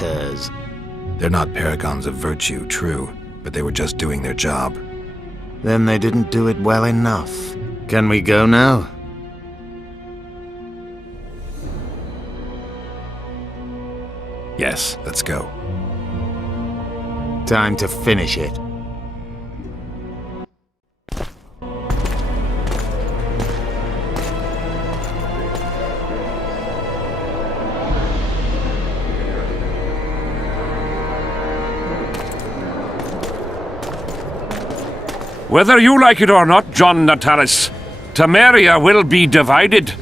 traitors. They're not paragons of virtue, true, but they were just doing their job. Then they didn't do it well enough. Can we go now? Yes, let's go. Time to finish it. Whether you like it or not, John Natalis, Temeria will be divided.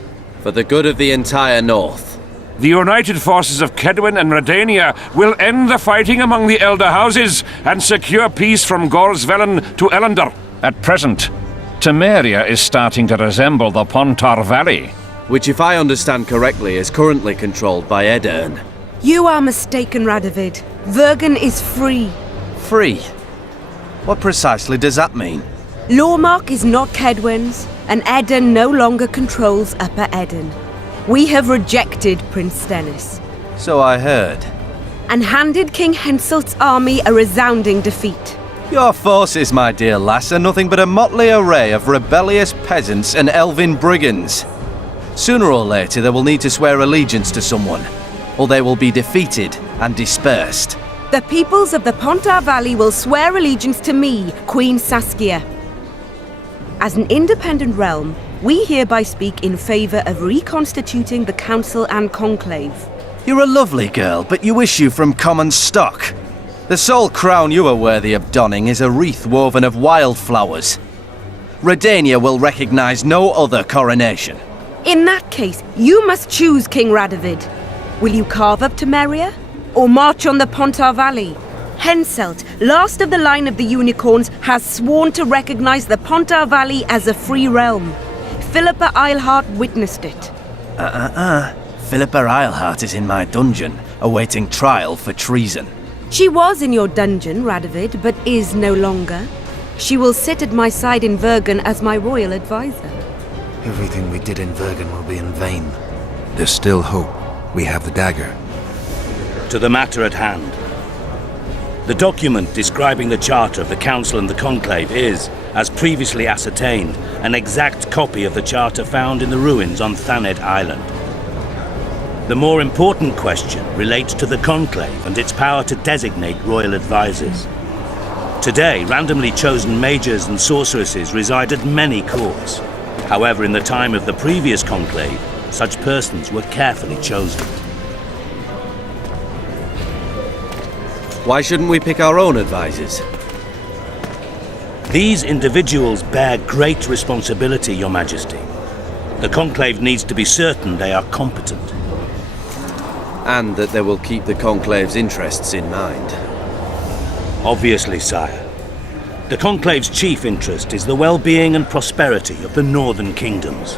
For the good of the entire North. The united forces of Kedwin and Redania will end the fighting among the Elder Houses and secure peace from Gorsvelen to Ellender. At present, Temeria is starting to resemble the Pontar Valley. Which, if I understand correctly, is currently controlled by Edern. You are mistaken, Radovid. Vergen is free. Free? What precisely does that mean? Lormark is not Kedwin's, and Edern no longer controls Upper Edern. We have rejected Prince Stennis. So I heard. And handed King Henselt's army a resounding defeat. Your forces, my dear lass, are nothing but a motley array of rebellious peasants and elven brigands. Sooner or later they will need to swear allegiance to someone, or they will be defeated and dispersed. The peoples of the Pontar Valley will swear allegiance to me, Queen Saskia. As an independent realm, we hereby speak in favor of reconstituting the Council and Conclave. You're a lovely girl, but you issue from common stock. The sole crown you are worthy of donning is a wreath woven of wildflowers. Redania will recognize no other coronation. In that case, you must choose, King Radovid. Will you carve up Temeria, or march on the Pontar Valley? Henselt, last of the line of the Unicorns, has sworn to recognize the Pontar Valley as a free realm. Philippa Eilhart witnessed it. Philippa Eilhart is in my dungeon, awaiting trial for treason. She was in your dungeon, Radovid, but is no longer. She will sit at my side in Vergen as my royal advisor. Everything we did in Vergen will be in vain. There's still hope. We have the dagger. To the matter at hand. The document describing the charter of the Council and the Conclave is, as previously ascertained, an exact copy of the charter found in the ruins on Thaned Island. The more important question relates to the Conclave and its power to designate royal advisors. Today, randomly chosen mages and sorceresses reside at many courts. However, in the time of the previous Conclave, such persons were carefully chosen. Why shouldn't we pick our own advisors? These individuals bear great responsibility, Your Majesty. The Conclave needs to be certain they are competent. And that they will keep the Conclave's interests in mind. Obviously, sire. The Conclave's chief interest is the well-being and prosperity of the Northern Kingdoms.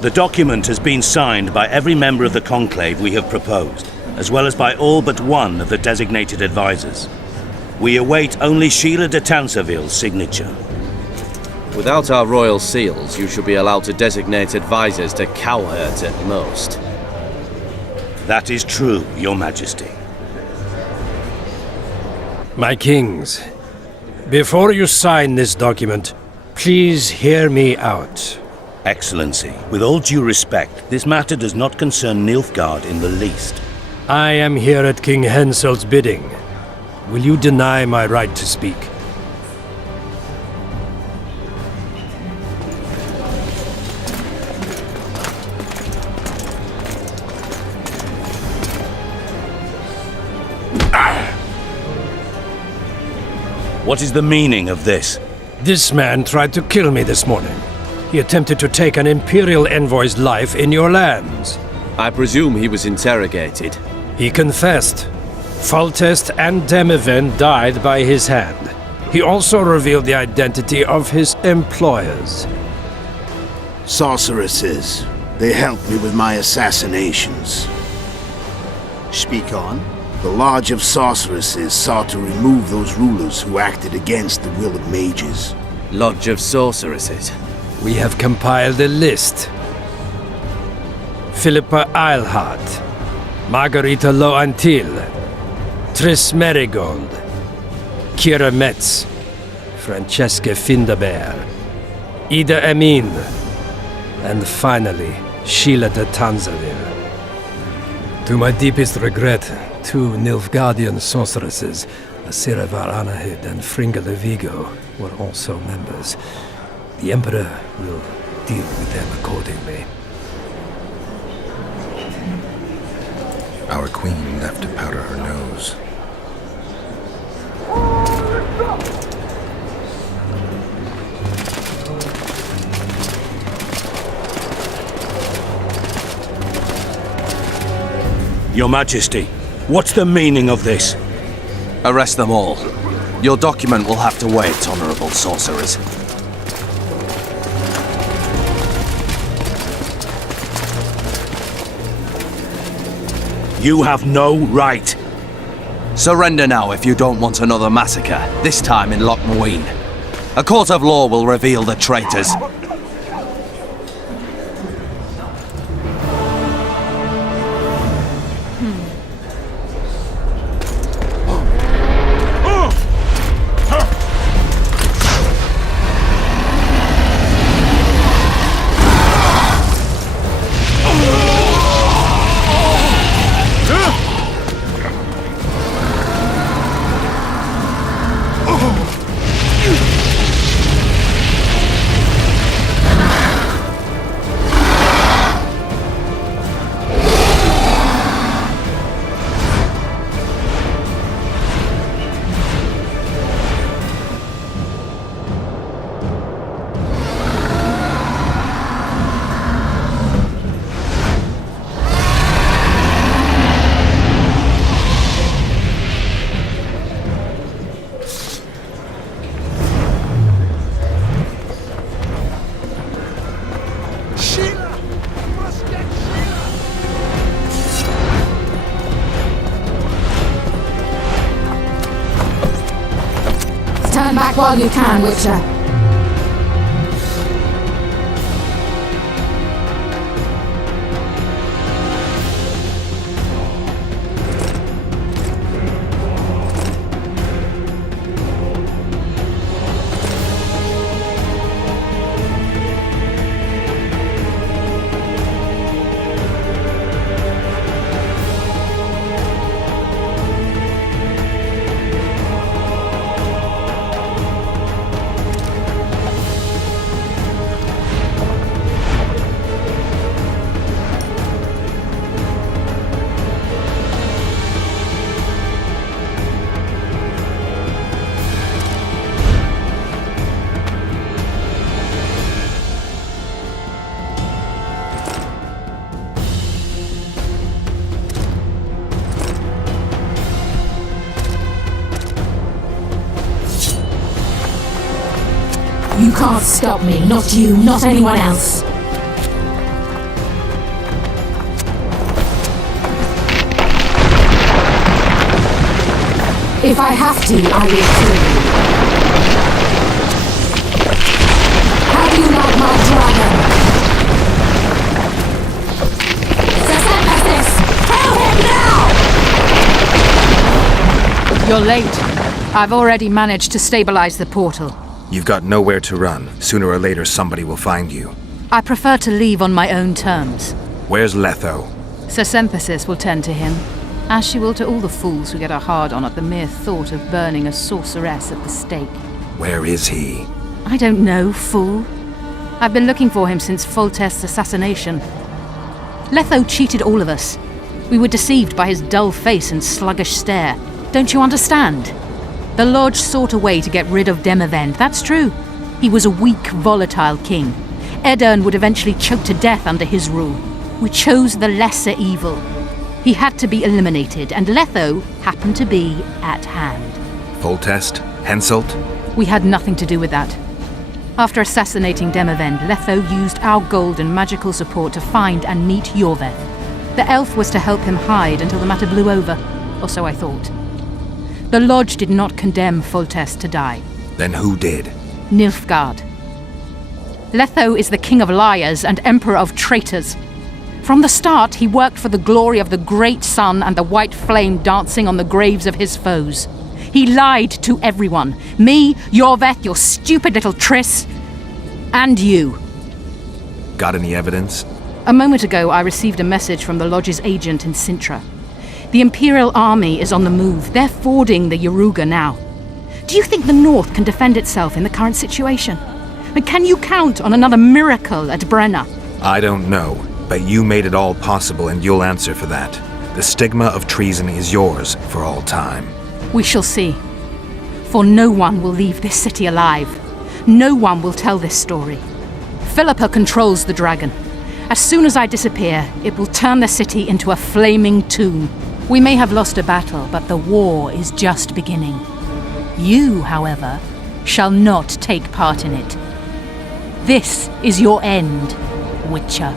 The document has been signed by every member of the Conclave we have proposed, as well as by all but one of the designated advisors. We await only Sheila de Tanseville's signature. Without our royal seals, you should be allowed to designate advisors to cowherd at most. That is true, Your Majesty. My kings, before you sign this document, please hear me out. Excellency, with all due respect, this matter does not concern Nilfgaard in the least. I am here at King Henselt's bidding. Will you deny my right to speak? What is the meaning of this? This man tried to kill me this morning. He attempted to take an Imperial envoy's life in your lands. I presume he was interrogated. He confessed. Foltest and Demiven died by his hand. He also revealed the identity of his employers. Sorceresses. They helped me with my assassinations. Speak on. The Lodge of Sorceresses sought to remove those rulers who acted against the will of mages. Lodge of Sorceresses. We have compiled a list. Philippa Eilhart, Margarita Loantil, Tris Merigold, Kira Metz, Francesca Findaber, Ida Emin, and finally, Sheila de Tanzaville. To my deepest regret, 2 Nilfgaardian sorceresses, Asiravar Anahid and Fringa de Vigo, were also members. The Emperor will deal with them accordingly. Our queen left to powder her nose. Your Majesty, what's the meaning of this? Arrest them all. Your document will have to wait, honorable sorcerers. You have no right. Surrender now if you don't want another massacre, this time in Loch Muine. A court of law will reveal the traitors. Turn back while you can, Witcher. You can't stop me, not you, not anyone else. If I have to, I will kill you. How do you like my dragon? Suspect this! Kill him now! You're late. I've already managed to stabilize the portal. You've got nowhere to run. Sooner or later, somebody will find you. I prefer to leave on my own terms. Where's Letho? Symphysis will tend to him, as she will to all the fools who get a hard-on at the mere thought of burning a sorceress at the stake. Where is he? I don't know, fool. I've been looking for him since Foltest's assassination. Letho cheated all of us. We were deceived by his dull face and sluggish stare. Don't you understand? The Lodge sought a way to get rid of Demavend, that's true. He was a weak, volatile king. Edirn would eventually choke to death under his rule. We chose the lesser evil. He had to be eliminated, and Letho happened to be at hand. Foltest? Henselt? We had nothing to do with that. After assassinating Demavend, Letho used our gold and magical support to find and meet Yorveth. The elf was to help him hide until the matter blew over, or so I thought. The Lodge did not condemn Foltest to die. Then who did? Nilfgaard. Letho is the king of liars and emperor of traitors. From the start, he worked for the glory of the great sun and the white flame dancing on the graves of his foes. He lied to everyone. Me, Yorveth, your stupid little Triss, and you. Got any evidence? A moment ago, I received a message from the Lodge's agent in Sintra. The Imperial Army is on the move. They're fording the Yaruga now. Do you think the North can defend itself in the current situation? And can you count on another miracle at Brenna? I don't know, but you made it all possible and you'll answer for that. The stigma of treason is yours for all time. We shall see. For no one will leave this city alive. No one will tell this story. Philippa controls the dragon. As soon as I disappear, it will turn the city into a flaming tomb. We may have lost a battle, but the war is just beginning. You, however, shall not take part in it. This is your end, Witcher.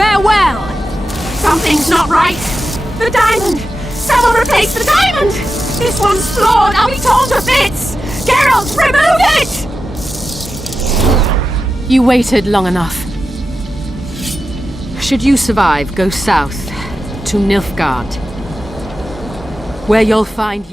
Farewell! Something's not right! The diamond! Someone replace the diamond! This one's flawed! I'll be torn to bits! Geralt, remove it! You waited long enough. Should you survive, go south to Nilfgaard, where you'll find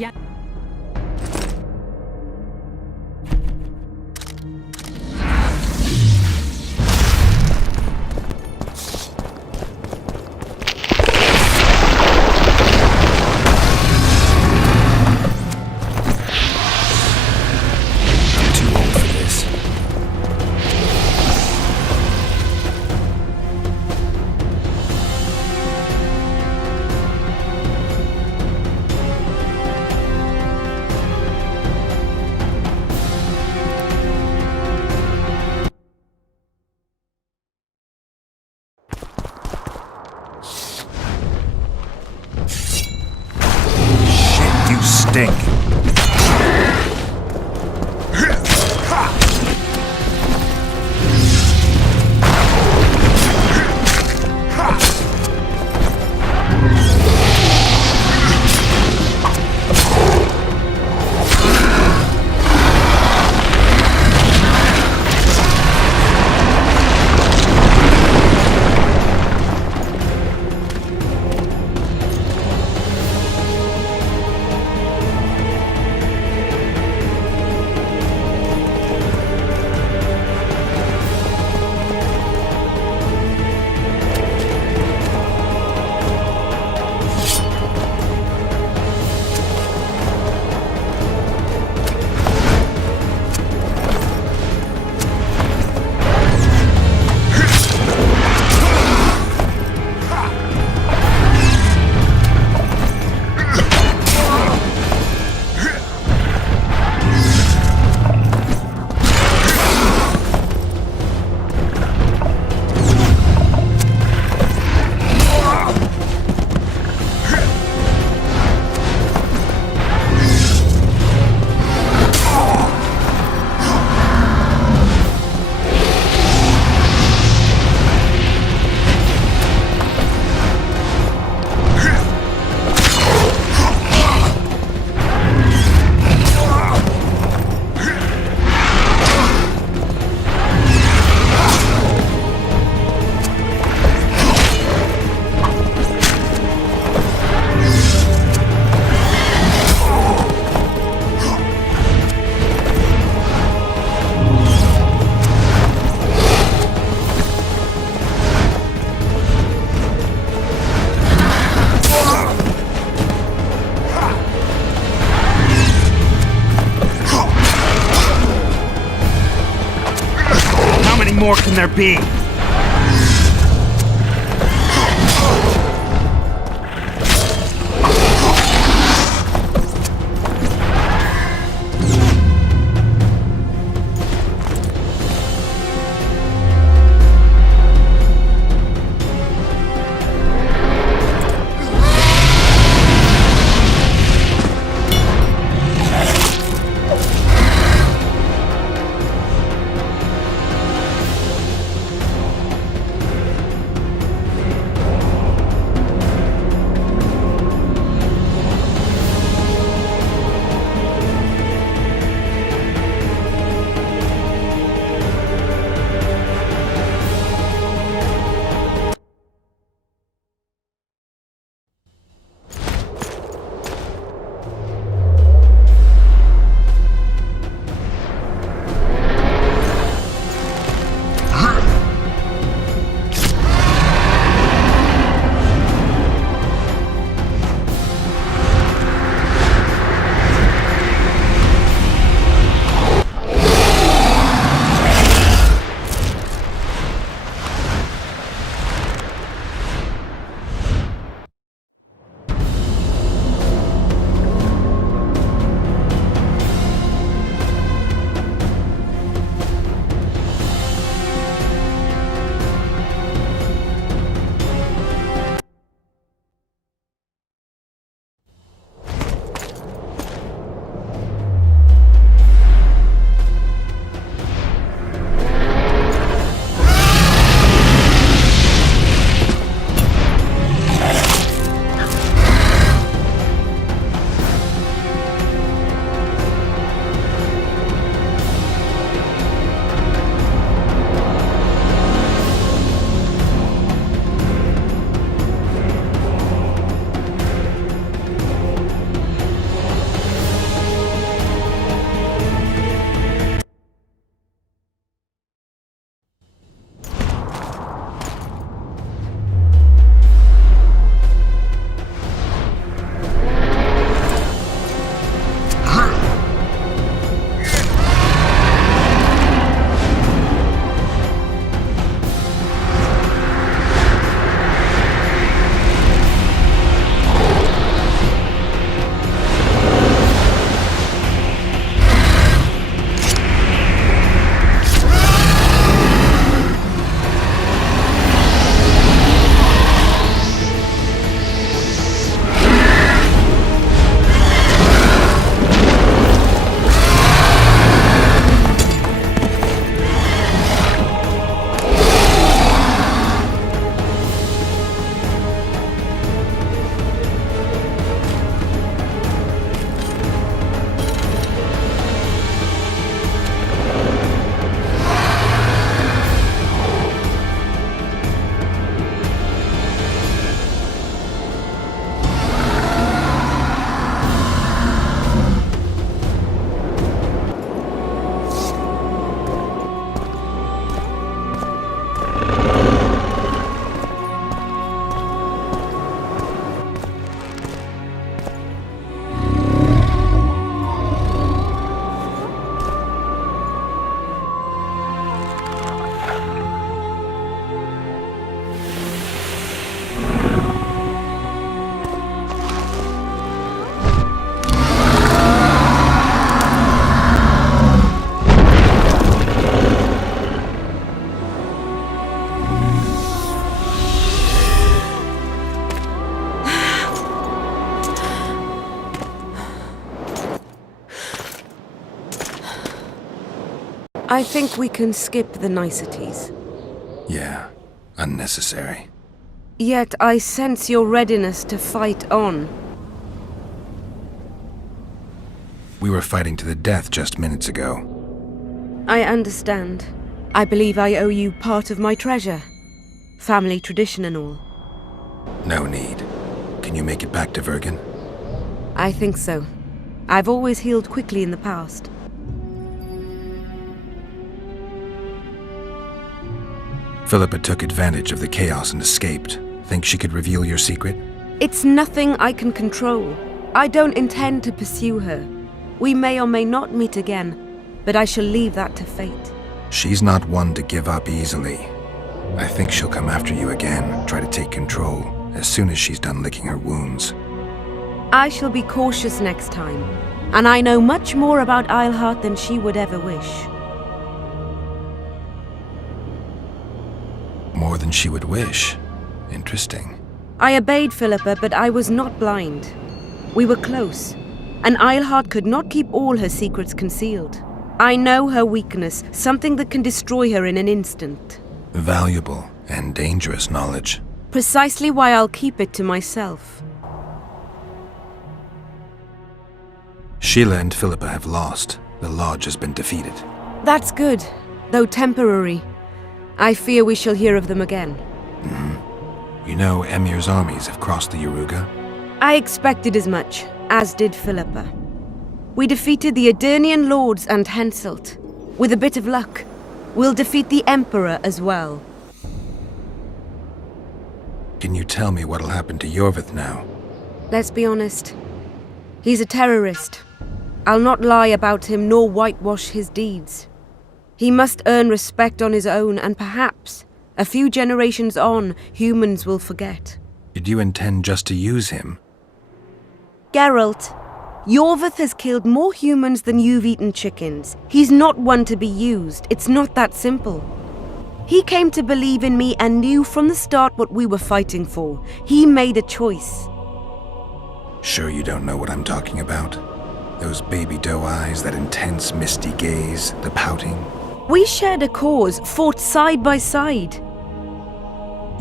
Stink. more can there be? I think we can skip the niceties. Yeah, unnecessary. Yet I sense your readiness to fight on. We were fighting to the death just minutes ago. I understand. I believe I owe you part of my treasure. Family tradition and all. No need. Can you make it back to Vergen? I think so. I've always healed quickly in the past. Philippa took advantage of the chaos and escaped. Think she could reveal your secret? It's nothing I can control. I don't intend to pursue her. We may or may not meet again, but I shall leave that to fate. She's not one to give up easily. I think she'll come after you again, try to take control, as soon as she's done licking her wounds. I shall be cautious next time, and I know much more about Eilhart than she would ever wish. More than she would wish. Interesting. I obeyed Philippa, but I was not blind. We were close, and Eilhart could not keep all her secrets concealed. I know her weakness, something that can destroy her in an instant. Valuable and dangerous knowledge. Precisely why I'll keep it to myself. Sheila and Philippa have lost. The Lodge has been defeated. That's good, though temporary. I fear we shall hear of them again. You know Emir's armies have crossed the Yaruga? I expected as much, as did Philippa. We defeated the Edirnian lords and Henselt. With a bit of luck, we'll defeat the Emperor as well. Can you tell me what'll happen to Yorvith now? Let's be honest. He's a terrorist. I'll not lie about him nor whitewash his deeds. He must earn respect on his own, and perhaps, a few generations on, humans will forget. Did you intend just to use him? Geralt, Yorvith has killed more humans than you've eaten chickens. He's not one to be used. It's not that simple. He came to believe in me and knew from the start what we were fighting for. He made a choice. Sure you don't know what I'm talking about? Those baby doe eyes, that intense misty gaze, the pouting. We shared a cause, fought side by side.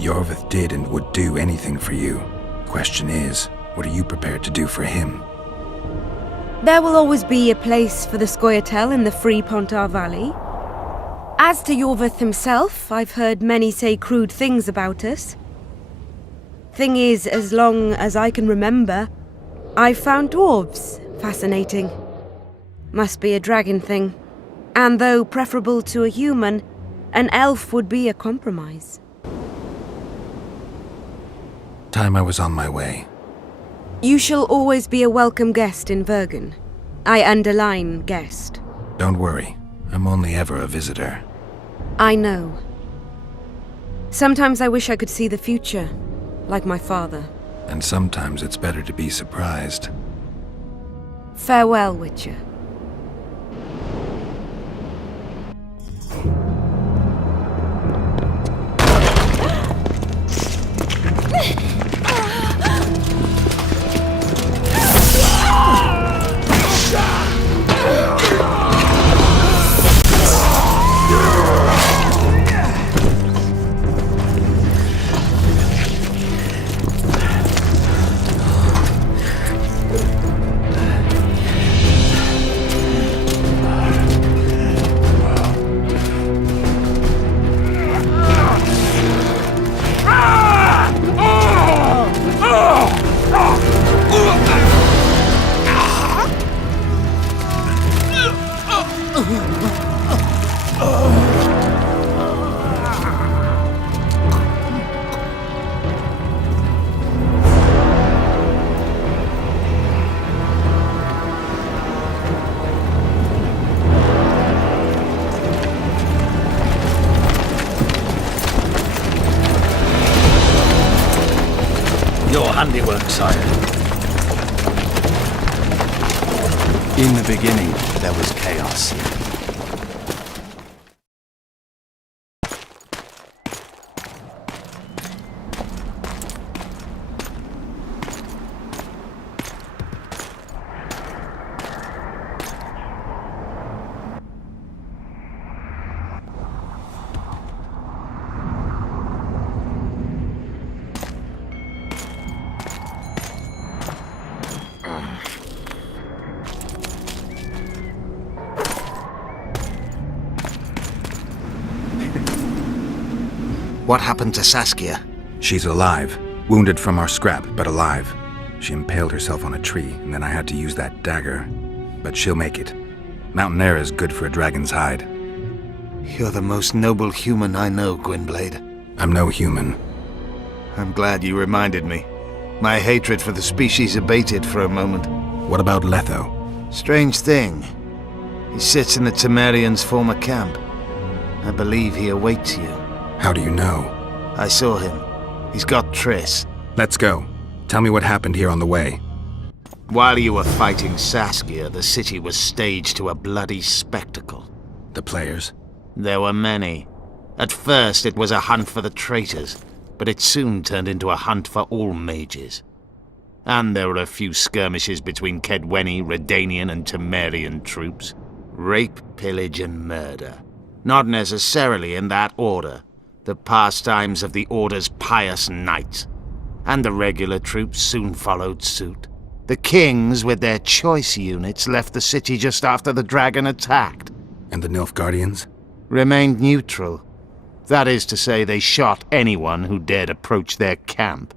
Yorvith did and would do anything for you. Question is, what are you prepared to do for him? There will always be a place for the Scoia'tael in the free Pontar Valley. As to Yorvith himself, I've heard many say crude things about us. Thing is, as long as I can remember, I've found dwarves fascinating. Must be a dragon thing. And though preferable to a human, an elf would be a compromise. Time I was on my way. You shall always be a welcome guest in Vergen. I underline guest. Don't worry, I'm only ever a visitor. I know. Sometimes I wish I could see the future, like my father. And sometimes it's better to be surprised. Farewell, Witcher. Your handiwork, sire. In the beginning, there was chaos. What happened to Saskia? She's alive. Wounded from our scrap, but alive. She impaled herself on a tree, and then I had to use that dagger. But she'll make it. Mountain air is good for a dragon's hide. You're the most noble human I know, Gwynblade. I'm no human. I'm glad you reminded me. My hatred for the species abated for a moment. What about Letho? Strange thing. He sits in the Temerians' former camp. I believe he awaits you. How do you know? I saw him. He's got Triss. Let's go. Tell me what happened here on the way. While you were fighting Saskia, the city was staged to a bloody spectacle. The players? There were many. At first it was a hunt for the traitors, but it soon turned into a hunt for all mages. And there were a few skirmishes between Kedweni, Redanian and Temerian troops. Rape, pillage and murder. Not necessarily in that order. The pastimes of the Order's pious knights. And the regular troops soon followed suit. The kings, with their choice units, left the city just after the dragon attacked. And the Nilfgaardians? Remained neutral. That is to say, they shot anyone who dared approach their camp.